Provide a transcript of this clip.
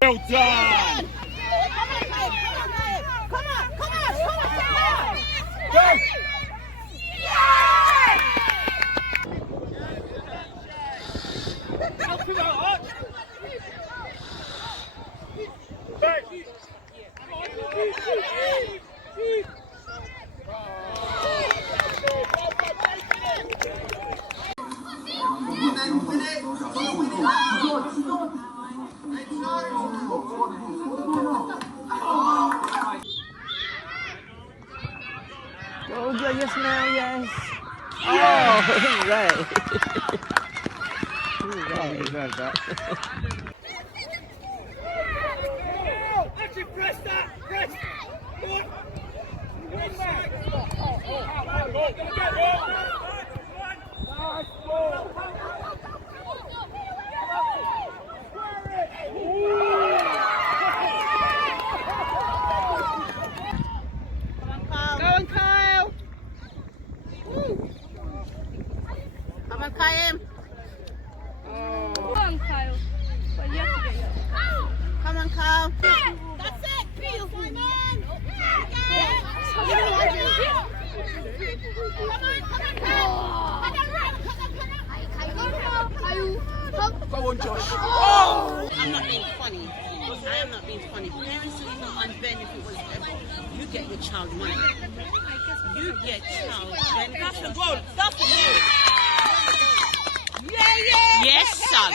Well done! Oh, yes, now, yes. Oh, hooray. Hooray. Deserve that. Actually, press that! Press! Go on, Kyle. Woo. Come on, Kyle. Come on, Kyle. Well, you have to get yours. Come on, Kyle. That's it. Peel, my man. Go on, Josh. I'm not being funny. I am not being funny. Parents are not unbenefit whatever. You get your child money. You get child benefit. That's the goal. That's the goal. Yeah, yeah. Yes, son.